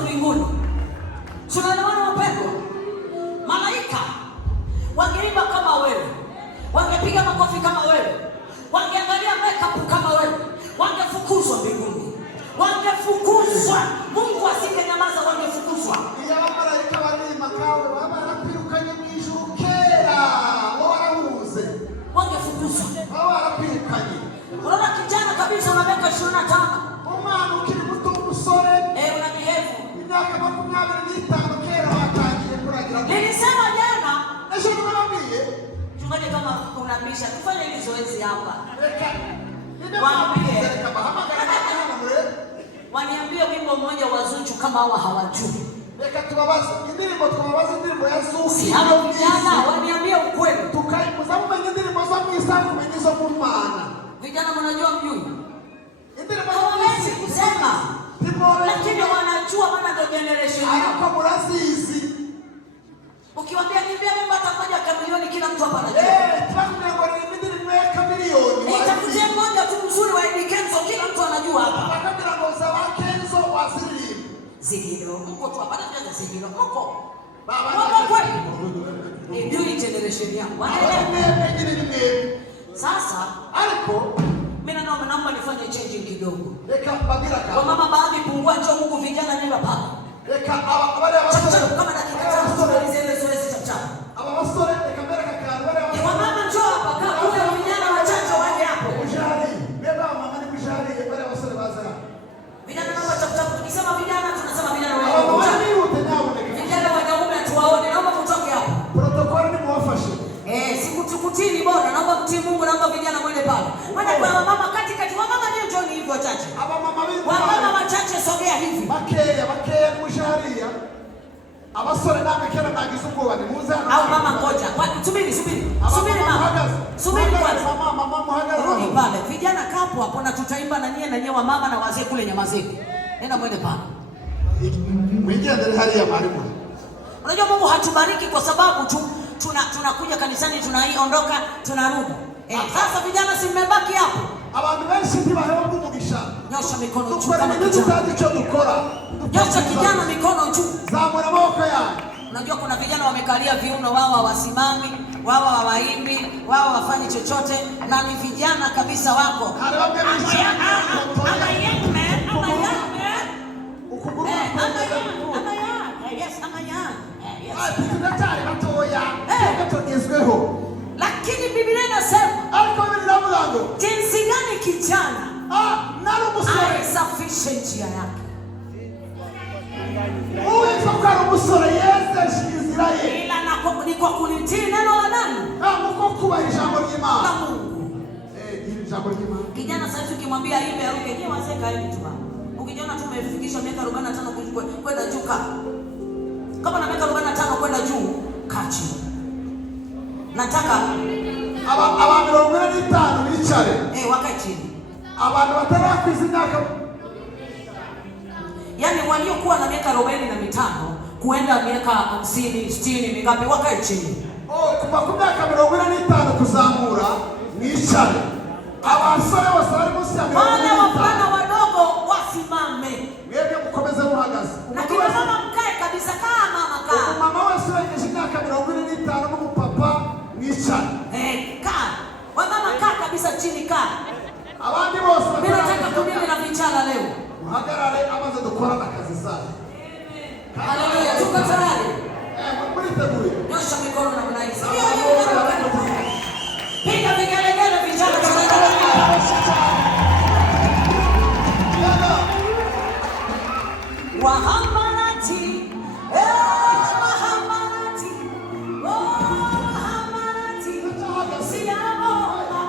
Mbinguni. Tunaelewana wapendwa? Malaika wangeimba kama wewe, wangepiga makofi kama wewe, wangeangalia makeup kama wewe, wangefukuzwa mbinguni. Wangefukuzwa. Mungu asingenyamaza, wangefukuzwa. Iyo malaika bari makawe barapirukanye mwijuru kera, warahuze. Wangefukuzwa. Barapirukanye. Unaona kijana kabisa na miaka 25. Umwana ukiri muto umusore. Unabihevu. Miaka 25 kera watangiye kuragira. Nilisema jana. Nasho naambie. Tungaje kama unabisha tufanye hili zoezi hapa. Waambie. Waniambie wimbo mmoja wa Zuchu kama hawa hawajui. Leka tubabaze. Indirimbo tubabaze indirimbo ya Zuchu. Hapo vijana waniambie ukweli. Tukaimuza mumenye indirimbo za mwisangu menyizo mu Mana. Vijana mnajua mjui? Indirimbo hawezi kusema. Lakini wanajua maana ndio generation yao. Hapo murazizi. Ukiwaambia niambia mimi atakuja kamilioni kila mtu hapa anajua. Tunango ni indirimbo ya kamilioni. Itakuja mmoja tu mzuri wa Kenzo kila mtu anajua hapa. Akabira ngoza wa Kenzo wasiri. Zigiro. Mungu tu hapa anaanza Zigiro. Mungu. Baba. Ndio generation yao. Sasa aliko mimi naomba nifanye changing kidogo. Leka bagira ka. Kwa mama baadhi pungua njoo Mungu vijana nenda pale. Leka abale abasore kama dakika 5 tueleze ile zoezi chapchap. Aba basore leka mbere ka wale. Kwa mama njoo hapa kama kuna vijana wachache waje hapo. Ujari. Beba mama ni ujari wale basore bazara. Vijana naomba chapchap tukisema vijana tunasema vijana wewe. Aba ni utenao. Vijana wanaume tuwaone naomba mtoke hapo. Protocol ni muwafashe. Sikutini bora naomba mtii Mungu naomba vijana mwende pale. Maana kwa mama katikati wa mama ndio njoo hivi wachache. Aba mama hivi. Wa mama wachache sogea hivi. Bakeya musharia. Abasore namwe kera nagize ubwoba ni muza. Au mama ngoja. Subiri mama. Subiri kwanza. Mama muhagaze. Rudi pale. Vijana kapo hapo na tutaimba na nyie wa mama na wazee kule Nyamazeke. Nenda mwende pale. Mwingia ndani hali ya mwalimu. Unajua Mungu hatubariki kwa sababu tu tunakuja kanisani tunaiondoka tunarudi. Sasa vijana si mmebaki hapo. Abantu benshi ntibahewa umugisha. Nyosha mikono juu kama kijana. Nyosha kijana mikono juu. Zamura amaboko yanyu. Unajua kuna vijana wamekalia viuno wao hawasimami, wao hawaimbi, wao hawafanyi chochote na ni vijana kabisa wako. Lakini Biblia inasema jinsi gani kijana aisafishe njia yake. Ila ni kwa kulitii neno la nani? La Mungu. Kijana sasa ukimwambia hivi aruke nyewe wazee kaeni tu. Ukijiona tu umefikisha miaka 45 kwenda juu kama na miaka 45 kwenda juu kachi. Nataka abantu 45 bicare. Wakae chini. Abantu batarakwizindaka. Yaani waliokuwa na miaka 45 kuenda miaka 50, 60 mingapi wakae chini. Kuva ku myaka 45 kuzamura bicare. Abasore bose bari munsi ya 45. Wale wavulana wadogo wasimame. Mwebwe mukomeze muhagaze. Na kina mama mkae kabisa kama mama kaa. Mama wese wenye myaka 45 n'umupapa mwicare. Kaa. Wa mama kaa kabisa chini kaa. Abandi bose mimi nataka kunini na vichana leo. Muhagarare amaze dukora akazi sana. Haleluya, tuko tayari. Mliteguye. Nyosha mikono na mnaisi. Piga vigelegele vijana tunaendelea. Wahamarati. Wahamarati. Wahamarati. Siyaona.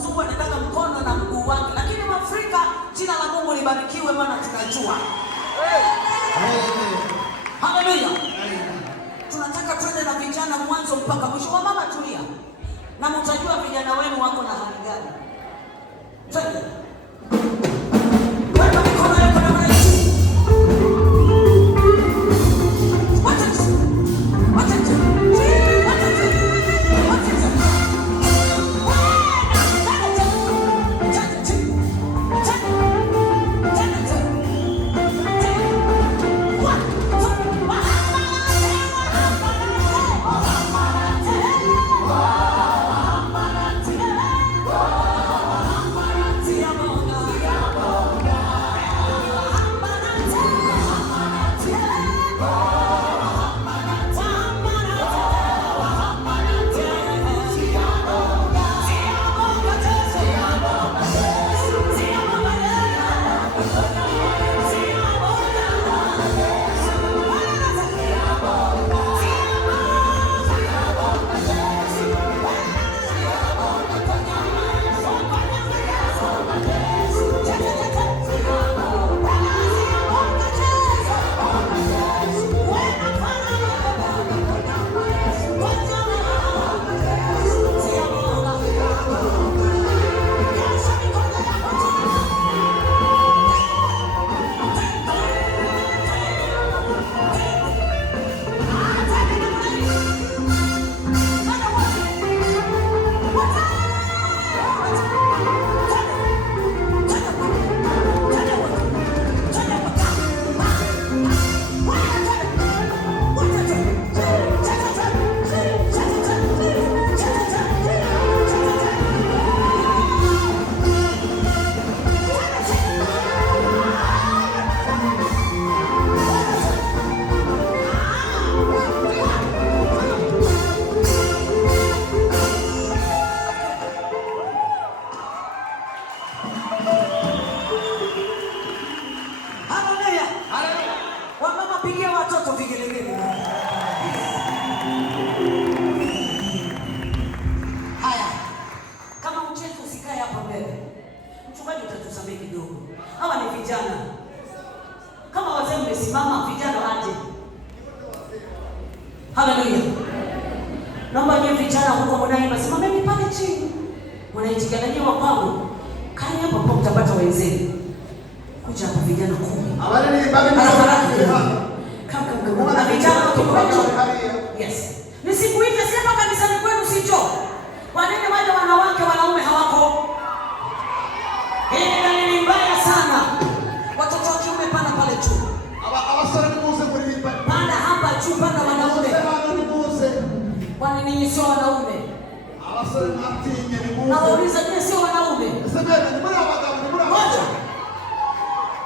mzungu anataka mkono na mguu wake, lakini Mwafrika jina la Mungu libarikiwe, maana tunajua. Haleluya. Tunataka twende na vijana mwanzo mpaka mwisho. Wa mama tulia, na mtajua vijana wenu wako na hali gani. Twende. Weka mikono yako na mnaiti. Haleluya. Naomba nyie vijana huko mnaimba, simameni pale chini. Mnaitikana nyie wa kwangu. Kaeni hapo hapo mtapata wenzenu. Kuja hapo vijana 10. Awali bali Kama na vijana wakikuja. Yes. Nisikuite sema kanisani kwenu sicho. Kwa nini wale wanawake wanaume hawako? Hii ni mbaya sana. Watoto wa kiume pana pale juu. Abasore nimuze kuri bipa. Panda hapa juu panda wanaume. Kwani ninyi sio wanaume? Abasore natinye nimuze. Nawauliza je, sio wanaume? Sebebe ni mbona abagabo ni mbona wacha.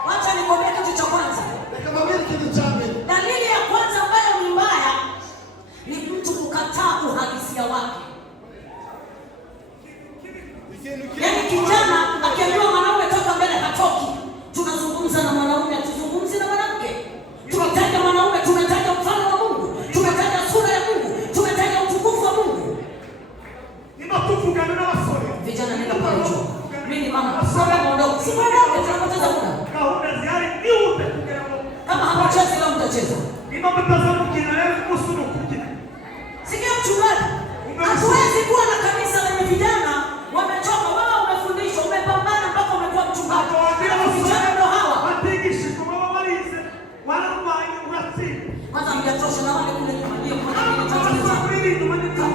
Wacha nikwambie kitu cha kwanza. Kama vile kitu cha mbele. Dalili ya kwanza ambayo ni mbaya ni mtu kukataa uhalisia wake. Yaani kijana akiambiwa mwanaume toka mbele hatoki. Tunazungumza na mwanaume, tuzungumzi na mwanamke. Tunataja mwanaume, tunataja mfano wa Mungu, tunataja sura ya Mungu, tunataja utukufu wa Mungu. Ninatufugana na wasore. Vijana nenda pale juu. Mimi mama, sasa muondoke. Si muondoke, tunapoteza muda. Kaunda ziari ni ute kugera mo. Kama hamchezi leo mtacheza. Ninapotazama kina leo kusunu kukina. Sikia mchungaji. Hatuwezi kuwa na kanisa lenye vijana wamechoka. Wewe umefundishwa, umepambana mpaka umekuwa mchungaji. Vijana ndio hawa. Wapigishi kwa wamalize. Wanamwani urati. Kwanza mjatosha na wale kule nyuma ndio kwa nini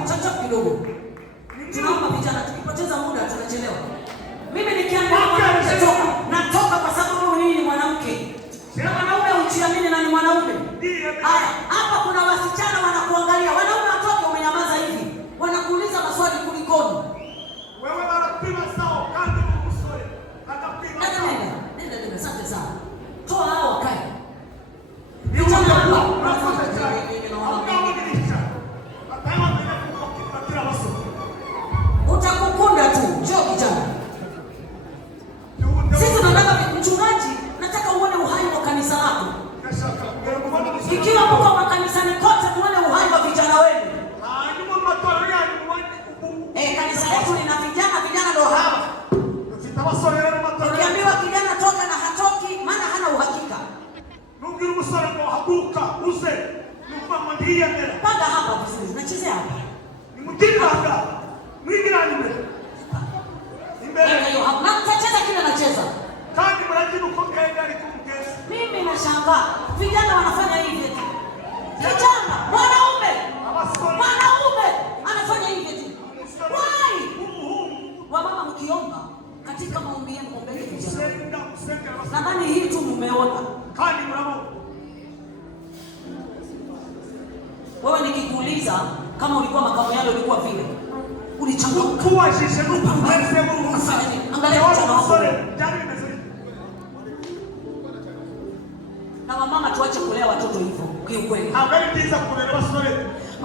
tata kidogo. Tunaomba vijana, tukipoteza muda tunachelewa. Mimi nikiambiwa natoka, natoka kwa sababu mimi ni mwanamke. Na mwanaume ujiamini na ni mwanaume. Haya, hapa kuna wasichana wanakuangalia. Wanaume watoke umenyamaza hivi. Wanakuuliza maswali kulikoni. Wewe wanapima sawa kandi kusore. Atapima. Nenda, asante sana. Toa hao wakae. Vijana hapa, unafanya chai. Haukao dirisha. Atama bila kupatira waso. Utakukunda tu, njoo kijana. Sisi tunataka mchungaji, nataka uone uhai wa kanisa lako. Ikiwa mko wa kanisani kote muone uhai wa vijana wenu. Kanisa letu lina vijana ndio hawa. nashangaa. Vijana wanafanya hivi tu. Kijana, mwanaume anafanya hivi tu. Why? Wamama mkiomba katika maombi yenu ombeni vijana. Nadhani hii tu mmeona. Wewe nikikuuliza kama ulikuwa makao yale ulikuwa vile. Ulichagua kuwa sisi angalia mchana wako. Na wamama tuache kulea watoto hivyo kiukweli.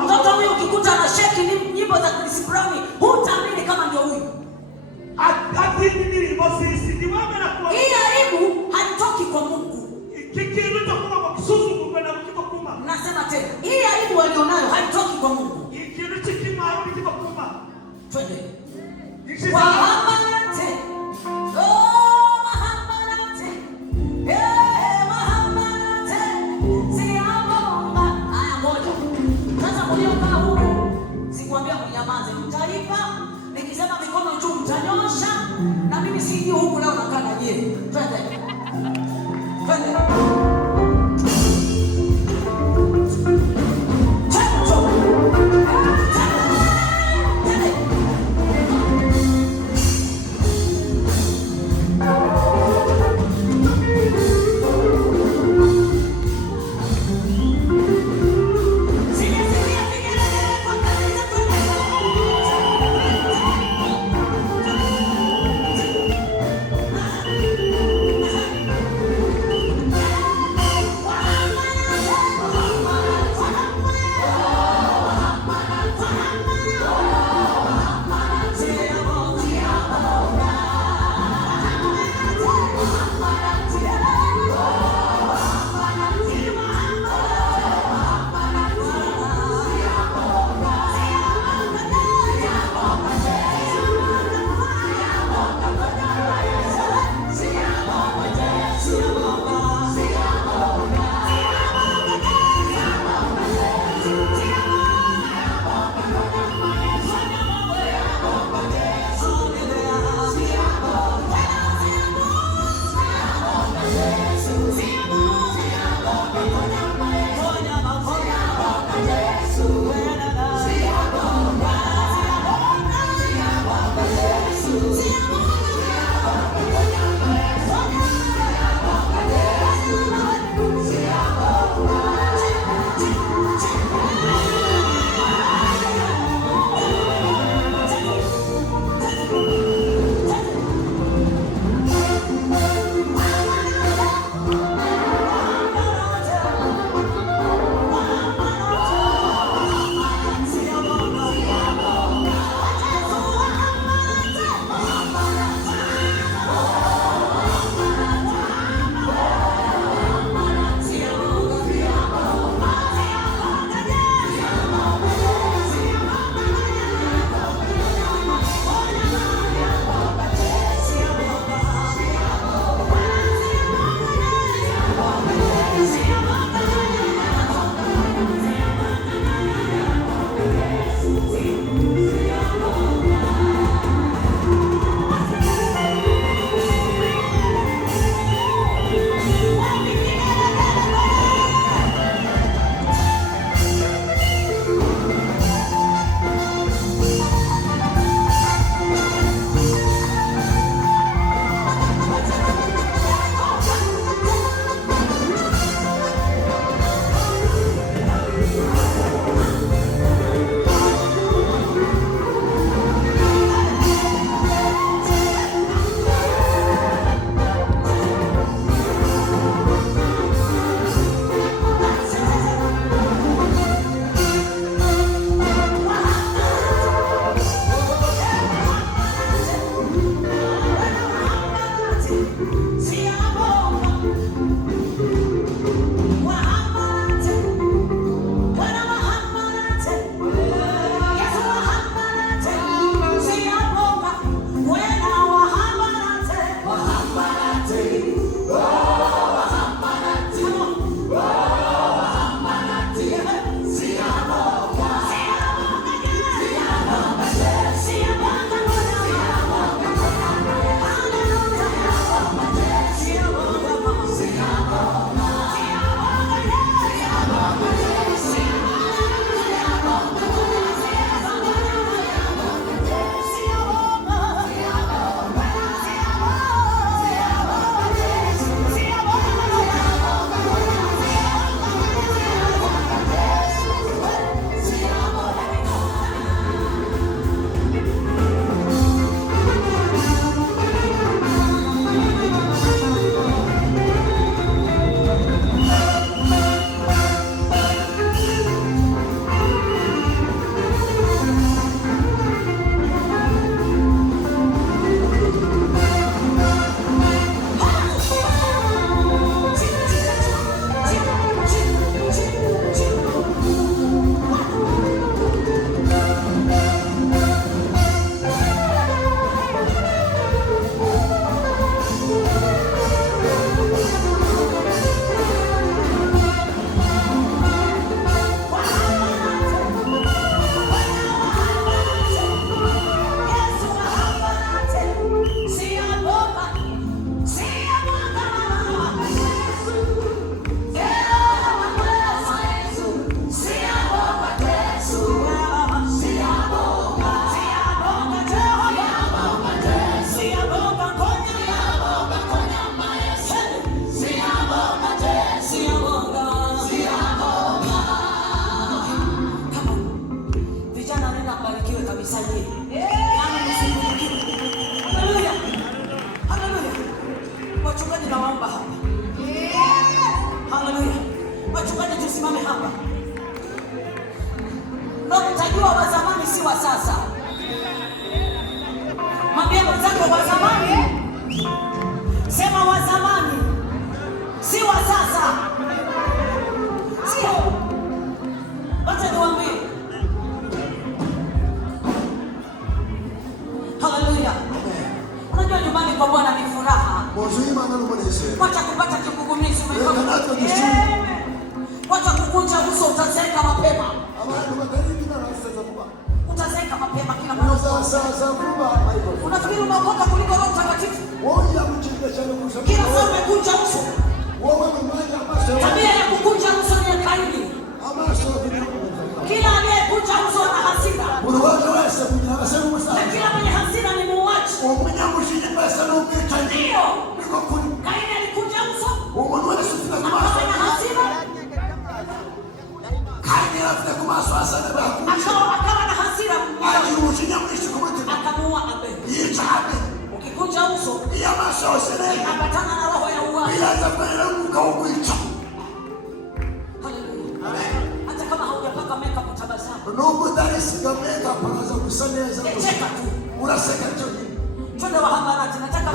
Mtoto huyu ukikuta ana sheki nyimbo za Chris Brown, hutaamini kama ndio huyu. Hii aibu haitoki kwa Mungu. Nasema tena, hii aibu walionayo haitoki kwa Mungu. Twende. Wahamanate. Oh, wahamanate. Wahamanate. Siyamonga. Haya moja. Sasa mliokaa huko, sikuambia mnyamaze, mtaipa. Nikisema mikono juu mtanyosha. Na mimi siji huku leo nakaa na nyie. Twende. Twende. Wachungaji naomba hapa. Haleluya. Wachungaji tusimame hapa. Ndio mtajua wa zamani si wa sasa. Mwambie mwenzako wa zamani. Sema wa zamani si wa sasa. Sio. Wacha niwaambie. Haleluya. Unajua nyumbani kwa Bwana ni furaha. Wacha kupata kigugumizi umetoka. Wacha kukunja uso utazeeka mapema. Utazeeka mapema kila mara. Unafikiri unaokoka kuliko Roho Mtakatifu? Kila saa umekunja uso. Tabia ya kukunja uso ni ya Kaini. Kila aliyekunja uso ana hasira. Na kila mwenye hasira ni muuaji. Ndio. Kaini alikunja uso. Akawa na hasira. Akawa na hasira. Akamuua Abeli. Ukikunja uso unapatana na roho ya uasi. Hata kama haujapaka makeup utabasamu. Cheka tu. Twende wahambarati, nataka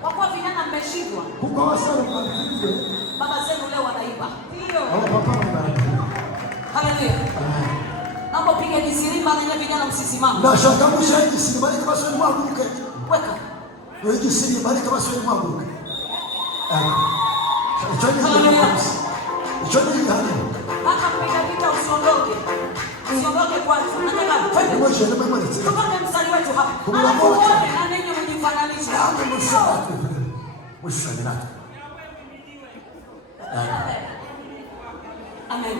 kwa kuwa vijana mmeshindwa. Baba zenu leo wanaiba. Ndio. Haleluya. Naomba piga kisirimba na vijana msisimame. Ndashakamusha igisimba ariko basore mwaguruke. Weka. Wewe igisimba ariko basore mwaguruke. Ichoni hali. Hata kupiga vita usiondoke. Usiondoke kwanza. Nataka twende. Tupande mstari wetu hapa. Tuone na nini mjifananisha. Amen.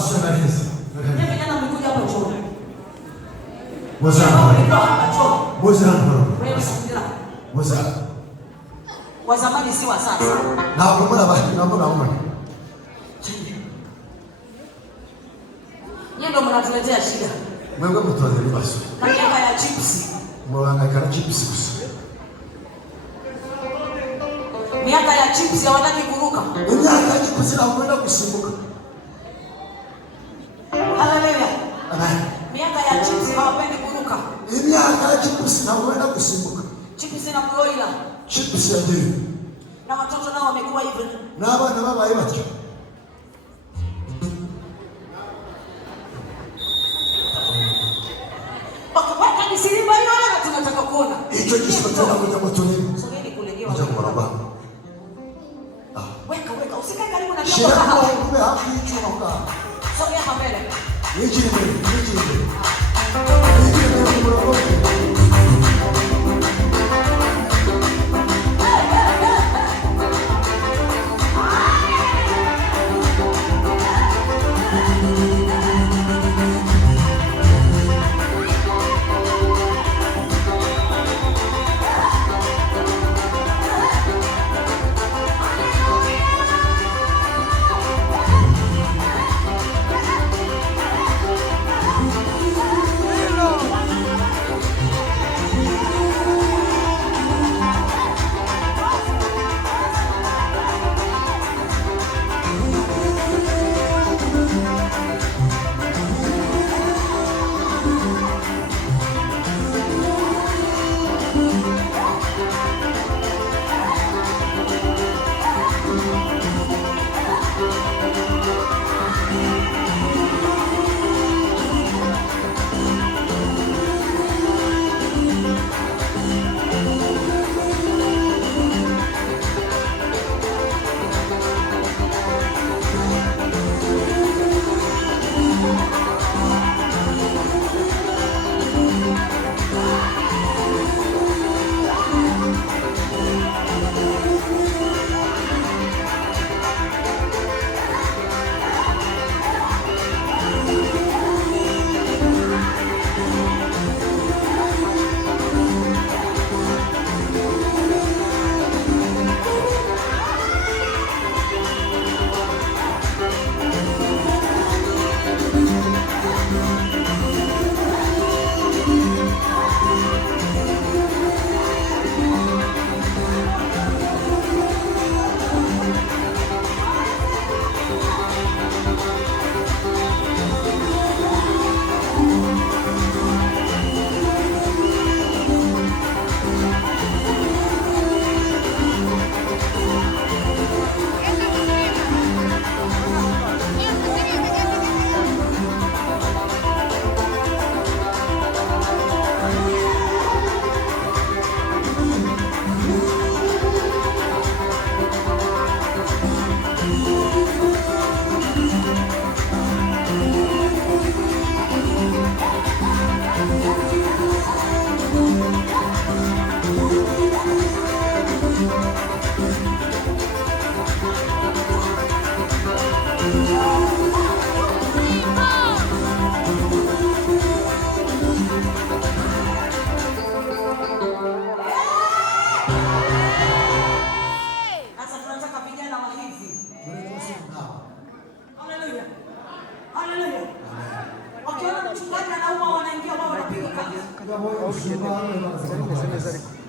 Basi analiza. Mimi jana nilikuja hapa choo. Wazangu. Nilikuwa hapa choo. Wazangu. Wewe sikira. Wazangu. Wa zamani si wa sasa. Na kumuna basi na mbona umma. Nyie ndio mnatuletea shida. Wewe mtuanze basi. Na miaka ya chips. Mwana kana chips. Miaka ya chips hawataki kuruka. Miaka ya chips na kwenda kusimbuka. Haleluya. Amen. Miaka ya chips hawapendi kuruka. Miaka ya chips na kwenda kusimbuka. Chips na broiler. Chips ya ndio. Na watoto nao wamekuwa hivyo. Na baba hiyo. Wakati siliba hiyo na tunataka kuona. Hicho kisipatana kwa motoni. Sogeni kulegewa. Acha kwa baba. Weka usikae karibu na Shida kioo hapa. kumbe hapo hicho naona. Sogea hapa mbele. Hichi ni.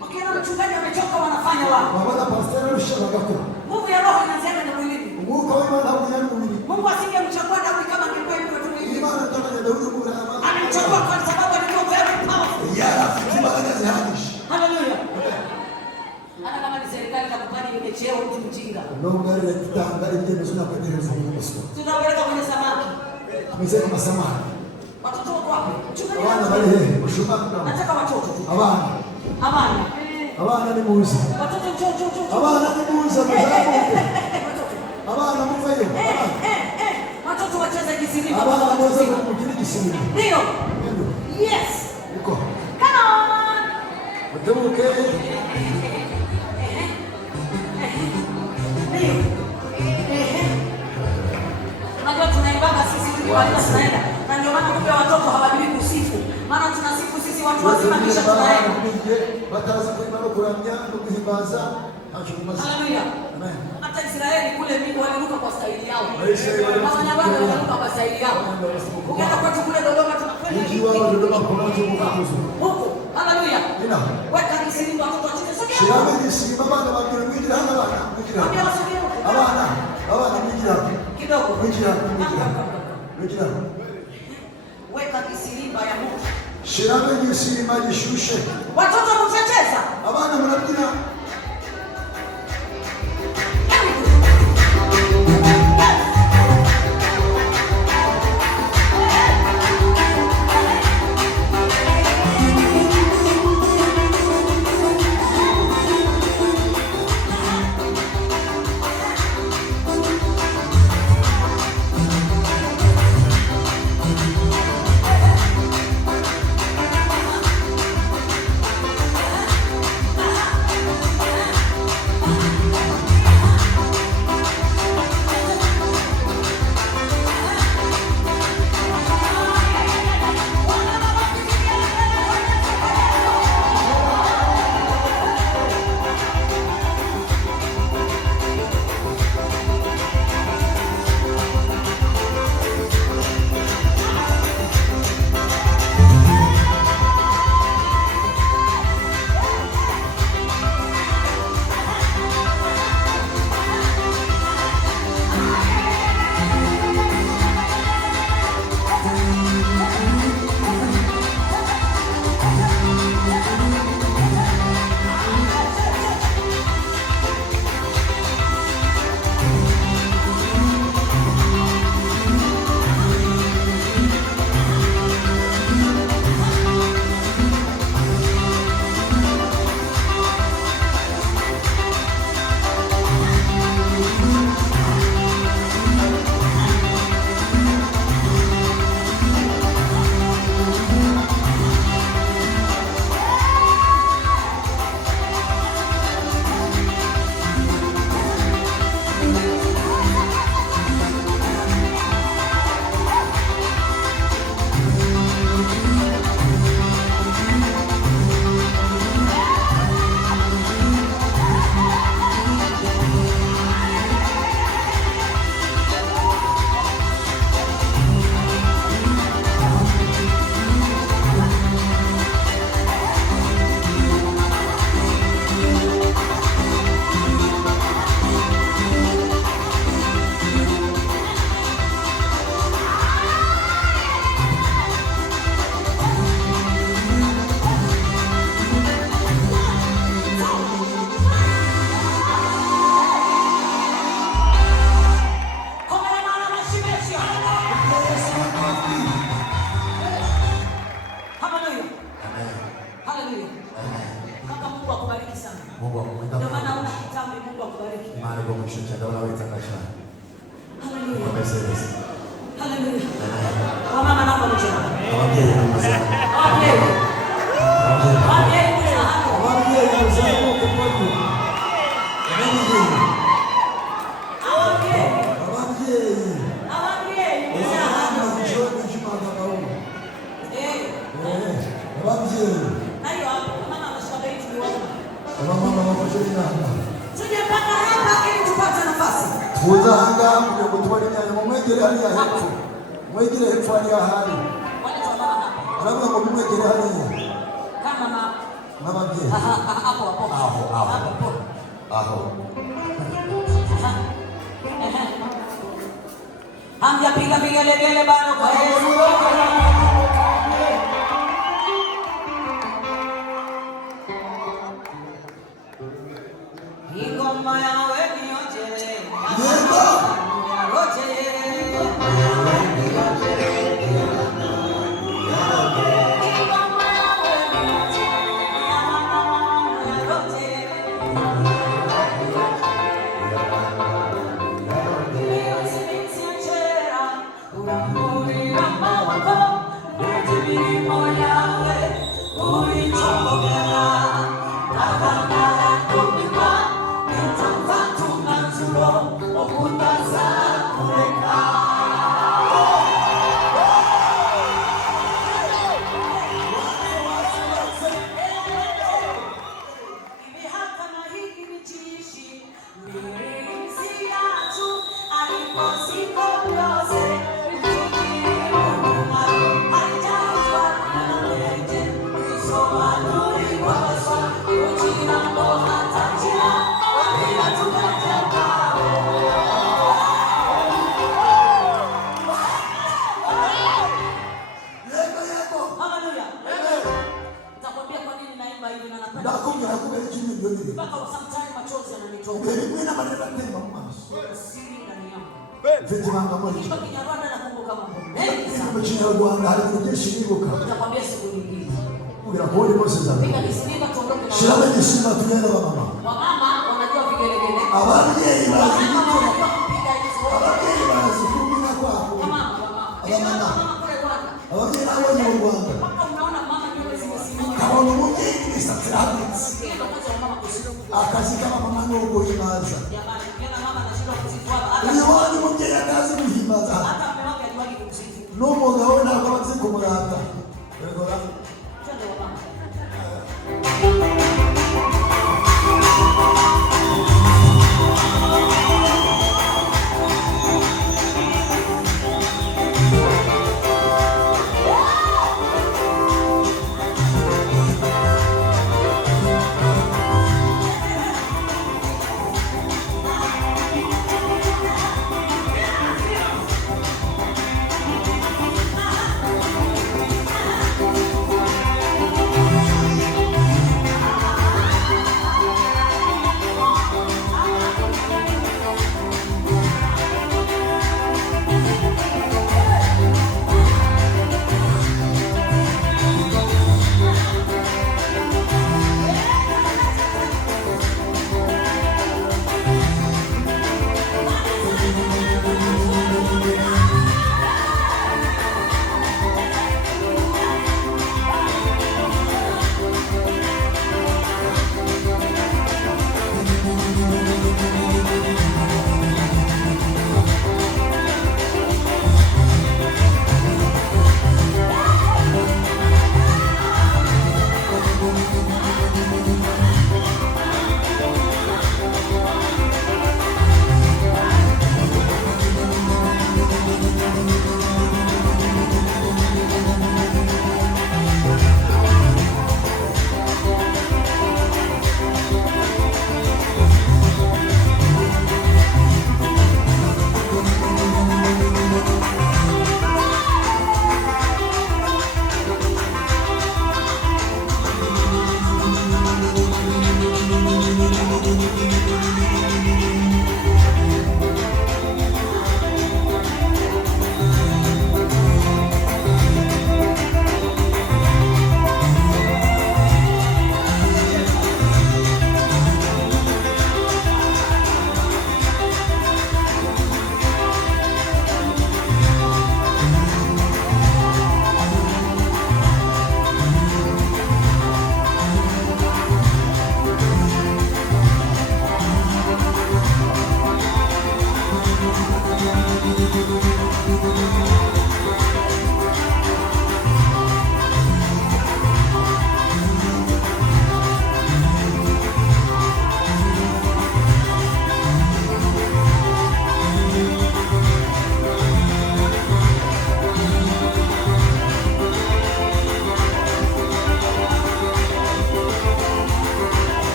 Wakiona mchungaji amechoka wanafanya wao. Nguvu ya roho inaanza na mwilini. Mungu asingemchagua Daudi kama angekuwa hivyo tu hivi. Amemchagua kwa sababu alikuwa very powerful. Hallelujah. Hata kama ni serikali itakupani imecheo mtu mjinga. Tutapeleka kwenye samaki. Watoto wako wapi? Nataka watoto. Abana ni muzi. Watoto njoo. Abana ni muzi mzangu. Abana mfayo. Watoto wacheza kisiri. Abana wacheza kukili kisiri. Ndio. Yes. Uko. Come on. Mtoke. Ndio. Unajua tunaimbaga sisi tukimaliza tunaenda. Na ndio maana kumbe watoto hawajui kusifu. Maana tunasifu sisi watu wazima kisha tunaenda. Batazi kuimba no kuramya no kuhimbaza. Haleluya. Amen. Hata Israeli kule Mungu waliruka kwa staili yao. Wanyabwana waliruka kwa staili yao. Ukienda kwetu kule Dodoma tunakwenda. Ukiwa Dodoma kuna mtu mkazo. Huko. Haleluya. Ina. Weka kisiri kwa watoto wacheze sogea. Shirame ni baba na mabiri mwingira hana bana. Mwambie wasogee. Abana mwingira. Kidogo. Mwingira. Weka kisirimba ya Mungu. Shirame ni sirima jishushe. Watoto mtacheza. Abana mnapina. Hamjapiga vigelegele bado kwa Yesu. Ingoma yawe nioje. Akazi kama mama ndogo himaza. Uliwani mwenye akazi muhimaza. Hata mume wake aliwahi kumsifu. Nomo gaona kama ziko mrata. Ndio. Twende wa mama.